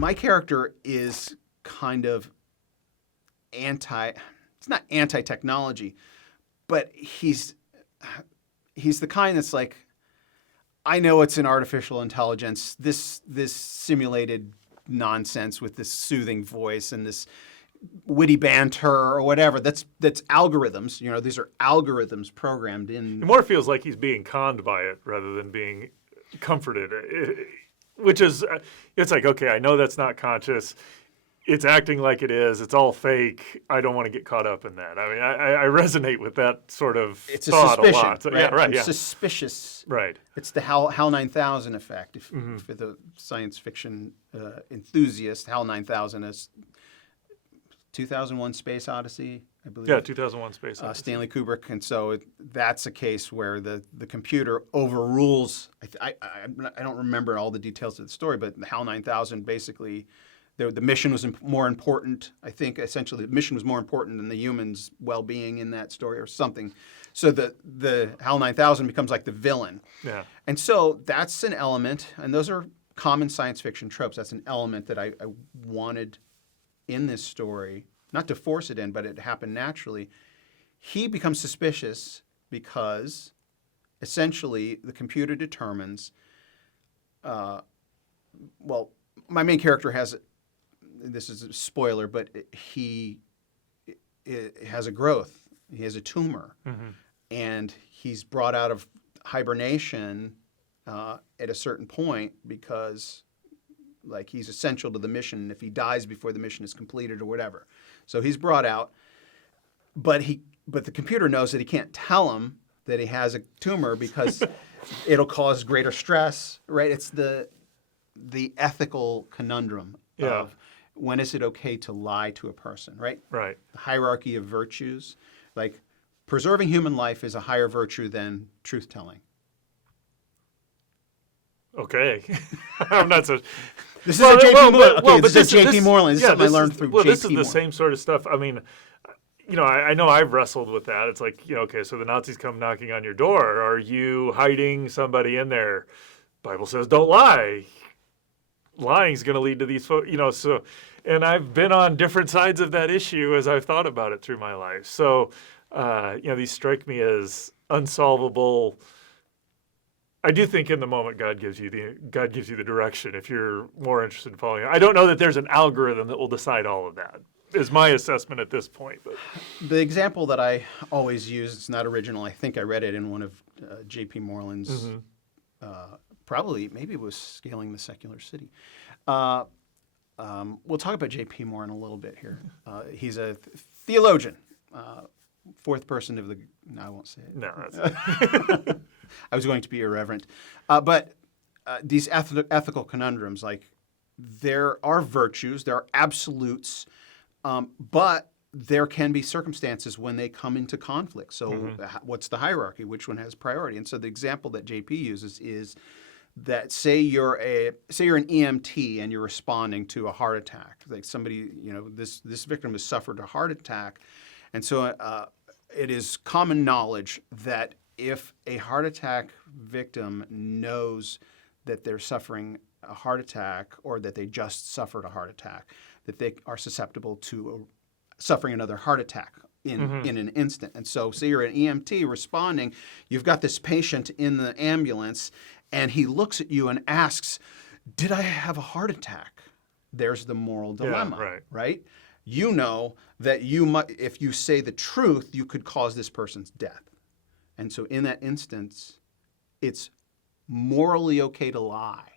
my character is kind of it's not anti-technology, but he's the kind that's like, I know it's an artificial intelligence, this simulated nonsense with this soothing voice and this witty banter or whatever. That's algorithms. You know, these are algorithms programmed in. It more feels like he's being conned by it rather than being comforted, which is, it's like, okay, I know that's not conscious. It's acting like it is. It's all fake. I don't want to get caught up in that. I mean, I resonate with that sort of thought a lot. So, right? Yeah, right. I'm yeah. suspicious. Right. It's the HAL 9000 effect. For the science fiction enthusiast, HAL 9000 is 2001: Space Odyssey, I believe. Yeah, 2001: Space Odyssey. Stanley Kubrick, and so that's a case where the computer overrules. I don't remember all the details of the story, but the HAL 9000 basically. The mission was more important. I think essentially the mission was more important than the human's well-being in that story or something. So the HAL 9000 becomes like the villain. Yeah. And so that's an element, and those are common science fiction tropes. That's an element that I wanted in this story, not to force it in, but it happened naturally. He becomes suspicious because essentially the computer determines, my main character has, this is a spoiler, but he has a growth. He has a tumor. And he's brought out of hibernation at a certain point because like he's essential to the mission if he dies before the mission is completed or whatever. So he's brought out, but the computer knows that he can't tell him that he has a tumor because it'll cause greater stress, right? It's the ethical conundrum of when is it okay to lie to a person, right? Right. The hierarchy of virtues, like preserving human life is a higher virtue than truth-telling. Okay. I'm not so... This is a J.P. Moreland. This is J.P. Moreland. This is something I learned through J.P. Well, this is the Moreland. same sort of stuff. I mean, you know, I know I've wrestled with that. It's like, you know, okay, so the Nazis come knocking on your door. Are you hiding somebody in there? Bible says don't lie. Lying is going to lead to these folks, you know, so, and I've been on different sides of that issue as I've thought about it through my life. So, you know, these strike me as unsolvable. I do think in the moment God gives you the direction if you're more interested in following it. I don't know that there's an algorithm that will decide all of that, is my assessment at this point. But the example that I always use, it's not original. I think I read it in one of J.P. Moreland's probably, maybe it was Scaling the Secular City. We'll talk about J.P. Moore in a little bit here. He's a theologian, fourth person of the, no, I won't say it. No, that's I was going to be irreverent. But these ethical conundrums, like there are virtues, there are absolutes, but there can be circumstances when they come into conflict. So what's the hierarchy? Which one has priority? And so the example that JP uses is that say you're an EMT and you're responding to a heart attack. Like somebody, you know, this victim has suffered a heart attack. And so it is common knowledge that if a heart attack victim knows that they're suffering a heart attack or that they just suffered a heart attack, that they are susceptible to suffering another heart attack in an instant. And so say you're an EMT responding, you've got this patient in the ambulance, and he looks at you and asks, did I have a heart attack? There's the moral dilemma, right? You know that if you say the truth, you could cause this person's death. And so in that instance, it's morally okay to lie.